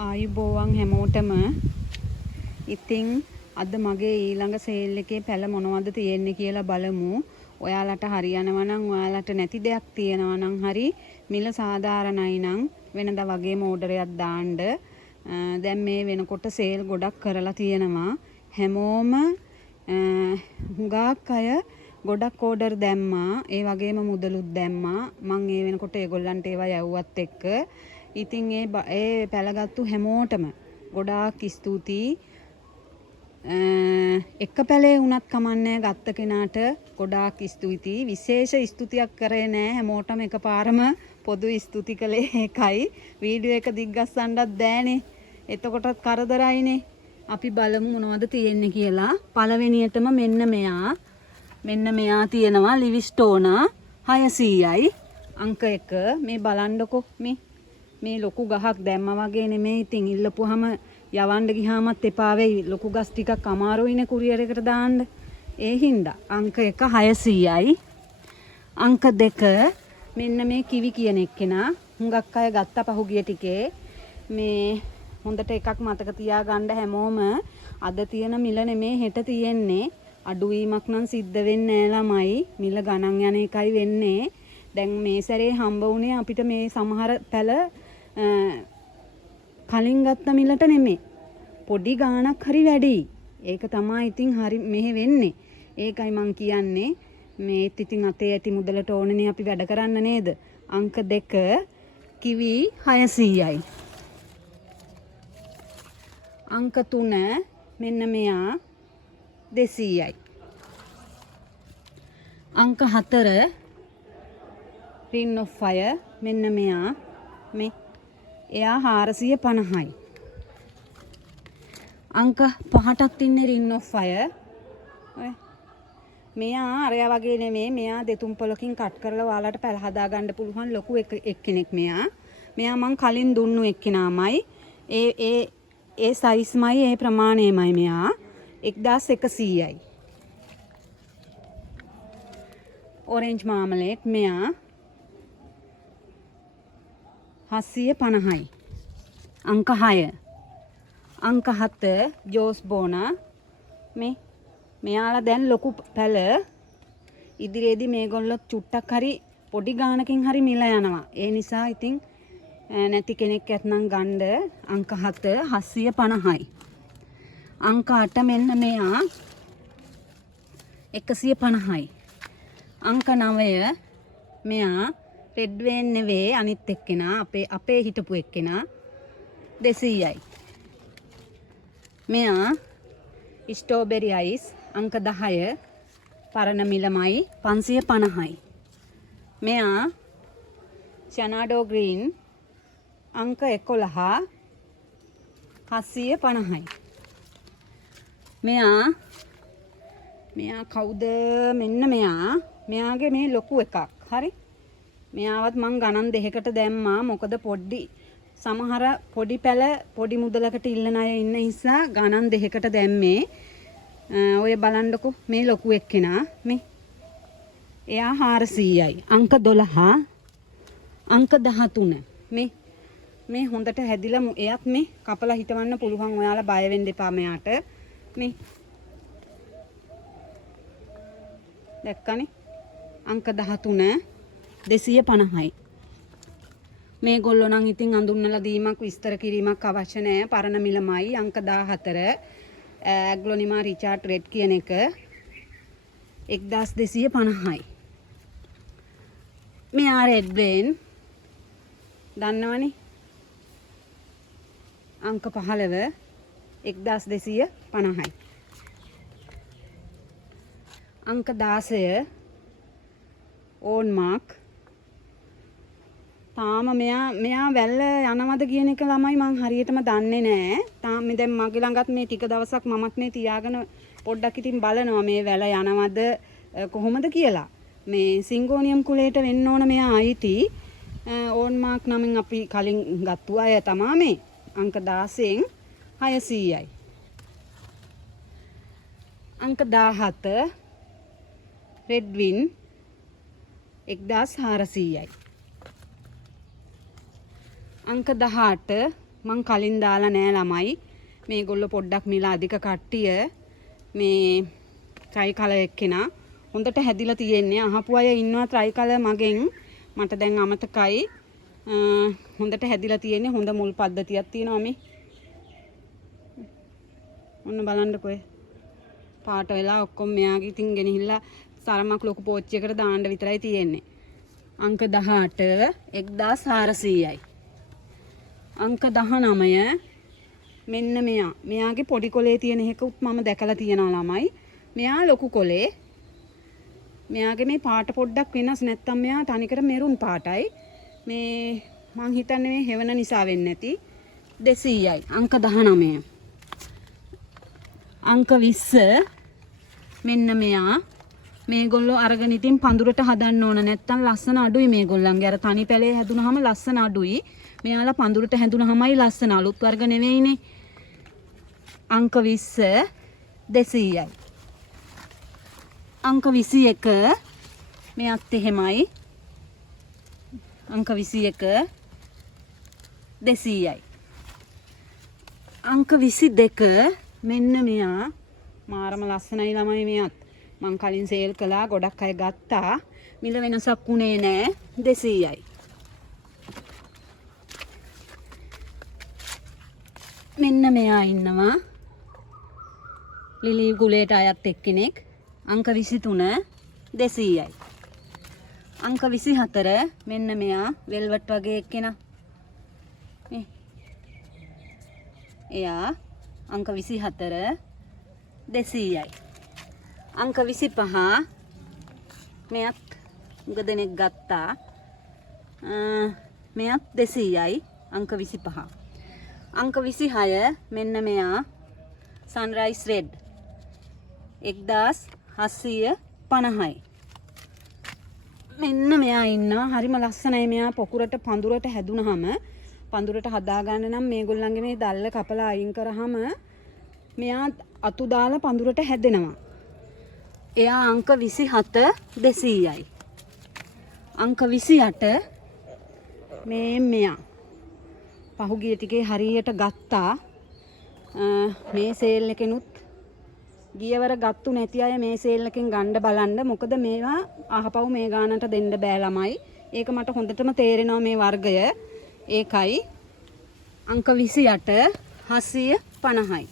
ආයුබෝවන් හැමෝටම. ඉතින් අද මගේ ඊළඟ සේල් එකේ පැල මොනවද තියෙන්නේ කියලා බලමු. ඔයාලට හරියනවා නම් ඔයාලට නැති දෙයක් තියෙනවා නම් හරි මිල සාධාරණයි නම් වෙනදා වගේම ඕඩර් එකක් දාන්න. දැන් මේ වෙනකොට සේල් ගොඩක් කරලා තියෙනවා. හැමෝම හුඟක් අය ගොඩක් ඕඩර් දැම්මා. ඒ වගේම මුදලුත් දැම්මා. මම ඒ වෙනකොට ඒගොල්ලන්ට ඒවා යවුවත් එක්ක ඉතින් ඒ පැලගත්තු හැමෝටම ගොඩාක් ස්තුතියි. එක පැලේ වුණත් කමන්නේ ගත්ත කෙනාට ගොඩාක් ස්තුතියි. විශේෂ ස්තුතියක් කරේ නෑ, හැමෝටම එකපාරම පොදු ස්තුති කළේ ඒකයි. වීඩියෝ එක දිග්ගස්සන්නත් බෑනේ. එතකොටත් කරදරයිනේ. අපි බලමු මොනවද තියෙන්නේ කියලා. පළවෙනියටම මෙන්න මෙයා තියෙනවා ලිවිස්ටෝන 600යි. අංක 1 මේ බලන්නකො මේ ලොකු ගහක් දැම්මා වගේ නෙමෙයි. ඉතින් ඉල්ලපුවාම යවන්න ගියාමත් එපා වෙයි. ලොකු ගස් ටිකක් අමාරුයිනේ කුරියර් එකට දාන්න. ඒ හින්දා අංක 1 600යි. අංක 2 මෙන්න මේ කිවි කියන එක්කෙනා. හුඟක් අය ගත්ත පහුගිය ටිකේ. මේ හොඳට එකක් මතක තියාගන්න හැමෝම අද තියෙන මිල නෙමේ හෙට තියෙන්නේ. අඩුවීමක් නම් සිද්ධ වෙන්නේ නෑ ළමයි. මිල ගණන් යන එකයි වෙන්නේ. දැන් මේ සැරේ හම්බ වුණේ අපිට මේ සමහර පැල කලින් ගත්ත මිලට නෙමෙයි. පොඩි ගාණක් හරි වැඩි. ඒක තමයි ඉතින් හරි මෙහෙ වෙන්නේ. ඒකයි මං කියන්නේ. මේත් ඉතින් අතේ ඇති මුදලට ඕනනේ අපි වැඩ කරන්න නේද? අංක 2 කිවි 600යි. අංක 3 මෙන්න මෙයා 200යි. අංක 4 ring of fire මෙන්න මෙයා එයා 450යි. අංක 5ටත් ඉන්නේ ring of fire. මෙයා අරයා වගේ නෙමෙයි. මෙයා දෙතුන් පොලකින් කට් කරලා ඔයාලට පැල හදා ගන්න පුළුවන් ලොකු එක්කෙනෙක් මෙයා. මෙයා මං කලින් දුන්නු එක්කෙනාමයි. ඒ සයිස්මයි ඒ ප්‍රමාණයමයි මෙයා 1100යි. orange marmalade මෙයා 750යි. අංක 6 අංක 7 ජෝස් බෝනා මෙයාලා දැන් ලොකු පැල ඉදිරියේදී මේගොල්ලෝ චුට්ටක් හරි පොඩි ගානකින් හරි මිල යනවා. ඒ නිසා ඉතින් නැති කෙනෙක් ඇත්නම් ගන්න. අංක 7 750යි. අංක 8 මෙන්න මෙයා 150යි. අංක 9 මෙයා රෙඩ් වේන් නෙවෙයි අනිත් එක්කෙනා අපේ හිටපු එක්කෙනා 200යි. මෙයා ස්ට්‍රෝබෙරි අයිස් අංක 10 පරණ මිලමයි 550යි. මෙයා ෂනාඩෝ ග්‍රීන් අංක 11 750යි. මෙයා කවුද? මෙන්න මෙයාගේ මේ ලොකු එකක්. හරි. මෙයාවත් මං ගණන් 2කට දැම්මා. මොකද සමහර පොඩි පැල පොඩි මුදලකට ඉල්ලන අය ඉන්න නිසා ගණන් 2කට දැම්මේ. ඔය බලන්නකො මේ ලොකු එක්කෙනා එයා 400යි. අංක 12 අංක 13 මේ හොඳට හැදිලා එයත් මේ කපලා හිටවන්න පුළුවන්. ඔයාලා බය වෙන්න එපා මෙයාට. දැක්කනේ අංක 13 250යි. මේගොල්ලෝ නම් ඉතින් අඳුන්නලා දීමක් විස්තර කිරීමක් අවශ්‍ය නැහැ. පරණ මිලමයි. අංක 14 ඇග්ලොනිමා රිචාඩ් රෙඩ් කියන එක 1250යි. මෙයා රෙඩ් බ්‍රේන් දන්නවනේ. අංක 15 1250යි. අංක 16 ඕන් මාක්. තාම මෙයා වැල්ල යනවද කියන එක ළමයි මං හරියටම දන්නේ නෑ. තාම දැන් මගේ ළඟත් මේ ටික දවසක් මමත් මේ තියාගෙන පොඩ්ඩක් ඉතින් බලනවා මේ වැල යනවද කොහොමද කියලා. මේ සිංගෝනියම් කුලයට වෙන්න ඕන මෙයා අයිති. ඕන් මාක් නමින් අපි කලින් ගත්තු අය තමා මේ. අංක 16න් 600යි. අංක 17 රෙඩ්වින් 1400යි. අංක 18 මං කලින් දාලා නෑ ළමයි. මේගොල්ලෝ පොඩ්ඩක් මිල අධික කට්ටිය මේ ට්‍රයි කලර් එක්කෙනා හොඳට හැදිලා තියෙන්නේ. අහපු අය ඉන්නවා ට්‍රයි කලර් මගෙන්. මට දැන් අමතකයි. හොඳට හැදිලා තියෙන්නේ. හොඳ මුල් පද්ධතියක් තියෙනවා මේ. ඔන්න බලන්නකෝ. පාට වෙලා ඔක්කොම මෙයාගේ ඉතින් ගෙනහිල්ලා සරමක් ලොකු පෝච්චියකට දාන්න විතරයි තියෙන්නේ. අංක 18 1400යි. අංක 19 මෙන්න මෙයාගේ පොඩි කොලේ තියෙන එකකුත් මම දැකලා තියෙනවා ළමයි. මෙයා ලොකු කොලේ. මෙයාගේ මේ පාට පොඩ්ඩක් වෙනස් නැත්තම් මෙයා තනිකර මෙරුන් පාටයි. මේ මං හිතන්නේ මේ හෙවන නිසා වෙන්නේ නැති. 200යි. අංක 19. අංක 20 මෙන්න මෙයා මේගොල්ලෝ අරගෙන ඉතින් පඳුරට හදන්න ඕන නැත්තම් ලස්සන අඩුයි මේගොල්ලන්ගේ. අර තනි පැලේ හැදුනහම ලස්සන අඩුයි. මෙයාලා පඳුරට හැදුනහමයි ලස්සන. අලුත් වර්ග නෙවෙයිනේ. අංක 20 200යි. අංක 21 මෙයත් එහෙමයි. අංක 21 200යි. අංක 22 මෙන්න මෙයා මාරම ලස්සනයි ළමයි මෙයත්. මං කලින් සේල් කළා ගොඩක් අය ගත්තා. මිල වෙනසක් උනේ නෑ 200යි. මෙන්න මෙයා ඉන්නවා. ලිලි ගුලේට අයත් එක්කෙනෙක්. අංක 23 200යි. අංක 24 මෙන්න මෙයා වෙල්වට් වගේ එක්කෙනා. මේ එයා අංක 24 200යි. අංක 25 මෙයත් උගදෙනෙක් ගත්තා. මෙයත් 200යි. අංක 25. අංක 26 මෙන්න මෙයා සන්රයිස් රෙඩ් 1750යි. මෙන්න මෙයා ඉන්නවා. හරිම ලස්සනයි මෙයා. පොකුරට පඳුරට හැදුනහම පඳුරට හදා ගන්න නම් මේගොල්ලන්ගේ මේ දැල්ල කපලා අයින් කරාම මෙයා අතු දාලා පඳුරට හැදෙනවා. එයා අංක 27 200යි. අංක 28 මෙයා පහුගිය ටිකේ හරියට ගත්තා. මේ සේල් එකෙනුත් ගියවර ගත්තු නැති අය මේ සේල් එකෙන් ගන්න බලන්න. මොකද මේවා අහපව් මේ ගානට දෙන්න බෑ ළමයි. ඒක මට හොඳටම තේරෙනවා මේ වර්ගය. ඒකයි අංක 28 750යි.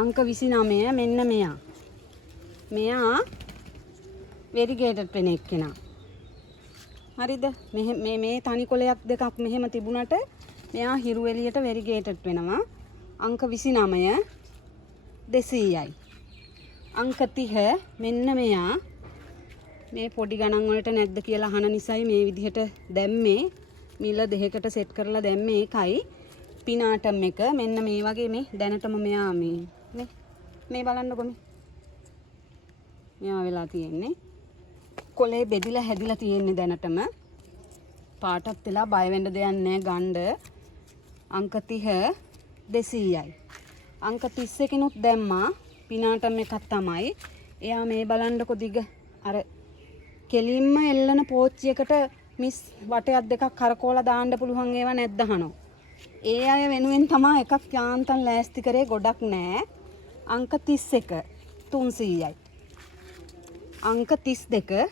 අංක 29 මෙන්න මෙයා. මෙයා වෙරිගේටඩ් වෙන එක්කෙනා. හරිද? මේ තනි කොලයක් දෙකක් මෙහෙම තිබුණට මෙයා හිරු එළියට වෙරිගේටඩ් වෙනවා. අංක 29 200යි. අංක 30 මෙන්න මෙයා. මේ පොඩි ගණන් වලට නැද්ද කියලා අහන නිසායි මේ විදිහට දැම්මේ. මිල දෙකකට සෙට් කරලා දැම්මේ. ඒකයි පිනාටම් එක මෙන්න මේ වගේ මේ දැනටම මෙයා මේ බලන්නකො මෙයා වෙලා තියෙන්නේ. කොලේ බෙදිලා හැදිලා තියෙන්නේ දැනටම. පාටත් වෙලා බය වෙන්න දෙයක් නැහැ ගන්න. අංක 30 200යි. අංක 31 නුත් දැම්මා. පිනාටම් එකක් තමයි. එයා මේ බලන්නකො දිග අර කෙලින්ම එල්ලන පෝච්චියකට මිස් වටයක් දෙකක් කරකෝලා දාන්න පුළුවන් ඒවා නැද්ද අහනවා. ඒ අය වෙනුවෙන් තමයි එකක් යාන්තම් ලෑස්ති කරේ ගොඩක් නෑ. අංක 31 300යි. අංක 32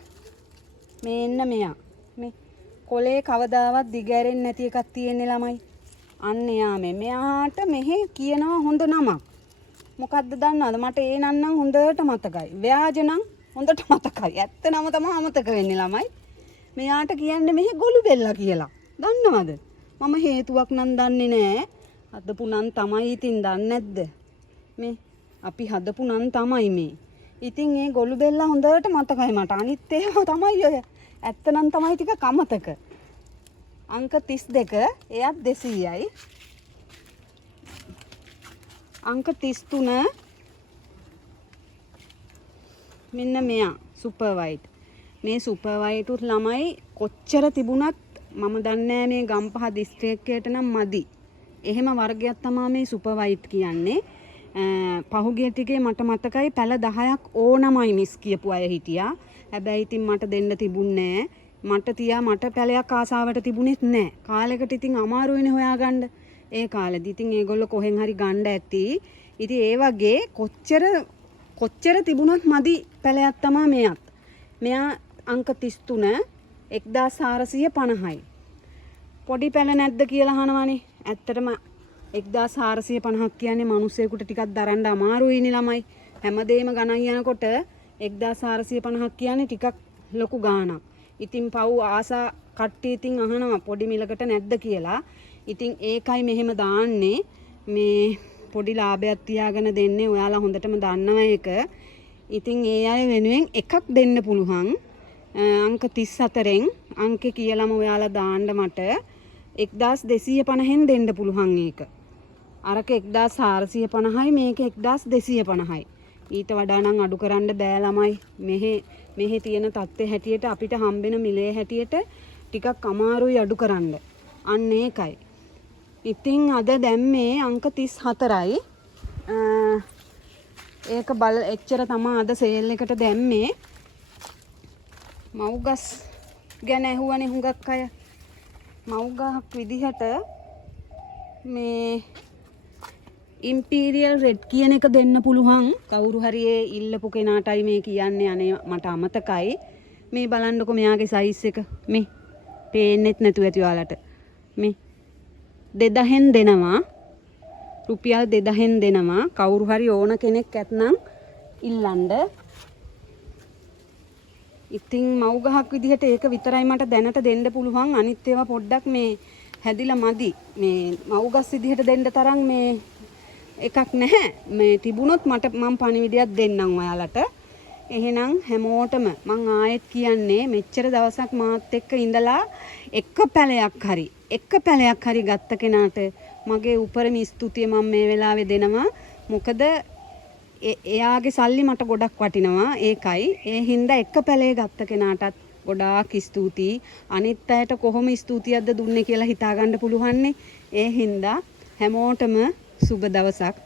මෙන්න මෙයා. මේ කොලේ කවදාවත් දිගෑරෙන්නේ නැති එකක් තියෙන්නේ ළමයි. අන්න එයා මෙයාට මෙහෙ කියනවා හොඳ නමක්. මොකද්ද දන්නවද? මට ඒ නන්නම් හොඳට මතකයි. ව්‍යාජ නම් හොඳට මතකයි. ඇත්ත නම තමයි අමතක වෙන්නේ ළමයි. මෙයාට කියන්නේ මෙහෙ ගොළු බෙල්ලා කියලා. දන්නවද? මම හේතුවක් නම් දන්නේ නෑ. හදපු නම් තමයි ඉතින් දන්නේ නැද්ද? මේ අපි හදපු නම් තමයි මේ. ඉතින් ඒ ගොළු බෙල්ලා හොඳට මතකයි මට. අනිත් ඒවා තමයි ඔය. ඇත්ත නම් තමයි ටිකක් අමතක. අංක 32 එයත් 200යි. අංක 33 මෙන්න මෙයා සුපර් වයිට්. මේ සුපර් වයිට් උත් ළමයි කොච්චර තිබුණත් මම දන්නේ මේ ගම්පහ දිස්ත්‍රික්කයට නම් මදි. එහෙම වර්ගයක් තමයි මේ සුපර් වයිට් කියන්නේ. පහුගිය ටිකේ මට මතකයි පැල 10ක් ඕනමයි මිස් කියපු අය හිටියා. හැබැයි ඉතින් මට දෙන්න තිබුණේ නැහැ. මට පැලයක් ආසාවට තිබුණෙත් නැහැ. කාලෙකට ඉතින් අමාරුයිනේ හොයාගන්න. ඒ කාලෙදි ඉතින් ඒගොල්ලෝ කොහෙන් හරි ගන්න ඇති. ඉතින් ඒ වගේ කොච්චර තිබුණත් මදි පැලයක් තමයි මෙයත්. මෙයා අංක 33 1450යි. පොඩි පැල නැද්ද කියලා අහනවනේ. ඇත්තටම 1450ක් කියන්නේ මිනිස්සෙකුට ටිකක් දරන්න අමාරුයිනේ ළමයි. හැමදේම ගණන් යනකොට 1450ක් කියන්නේ ටිකක් ලොකු ගාණක්. ඉතින් පව් ආසා කට්ටිය ඉතින් අහනවා පොඩි මිලකට නැද්ද කියලා. ඉතින් ඒකයි මෙහෙම දාන්නේ. මේ පොඩි ලාභයක් තියාගෙන දෙන්නේ. ඔයාලා හොඳටම දන්නවා ඒක. ඉතින් ඒ අය වෙනුවෙන් එකක් දෙන්න පුළුවන්. අංක 34න් අංකේ කියලාම ඔයාලා දාන්න මට 1250න් දෙන්න පුළුවන් ඒක. අරක 1450යි මේක 1250යි. ඊට වඩා නම් අඩු කරන්න බෑ ළමයි. මෙහි තියෙන තත්ත්වය හැටියට අපිට හම්බෙන මිලේ හැටියට ටිකක් අමාරුයි අඩු කරන්න. අන්න ඒකයි. ඉතින් අද දැම්මේ අංක 34යි. ඒක එච්චර තමයි අද සේල් එකට දැම්මේ. මව්ගස් ගැන ඇහුවනේ හුඟක් අය. මව්ගහක් විදිහට මේ ඉම්පීරියල් රෙඩ් කියන එක දෙන්න පුළුවන්. කවුරු හරි ඒ ඉල්ලපු කෙනාටයි මේ කියන්නේ. අනේ මට අමතකයි. මේ බලන්නකො මෙයාගේ සයිස් එක. මේ පේන්නෙත් නැතුව ඇති ඔයාලට. මේ 2000න් දෙනවා. රුපියල් 2000න් දෙනවා. කවුරු හරි ඕන කෙනෙක් ඇත්නම් ඉල්ලන්න. ඉතින් මව්ගහක් විදිහට ඒක විතරයි මට දැනට දෙන්න පුළුවන්. අනිත් ඒවා පොඩ්ඩක් මේ හැදිලා මදි. මේ මව්ගස් විදිහට දෙන්න තරම් මේ එකක් නැහැ. මේ තිබුණොත් මම පණිවිඩයක් දෙන්නම් ඔයාලට. එහෙනම් හැමෝටම මං ආයෙත් කියන්නේ මෙච්චර දවසක් මාත් එක්ක ඉඳලා එක පැලයක් හරි ගත්ත කෙනාට මගේ උපරිම ස්තුතිය මම මේ වෙලාවේ දෙනවා. මොකද එයාගේ සල්ලි මට ගොඩක් වටිනවා. ඒකයි. ඒ හින්දා එක පැලේ ගත්ත කෙනාටත් ගොඩාක් ස්තුතියි. අනිත් අයට කොහොම ස්තුතියක්ද දුන්නේ කියලා හිතා ගන්න පුළුවන්නේ. ඒ හින්දා හැමෝටම සුබ දවසක්.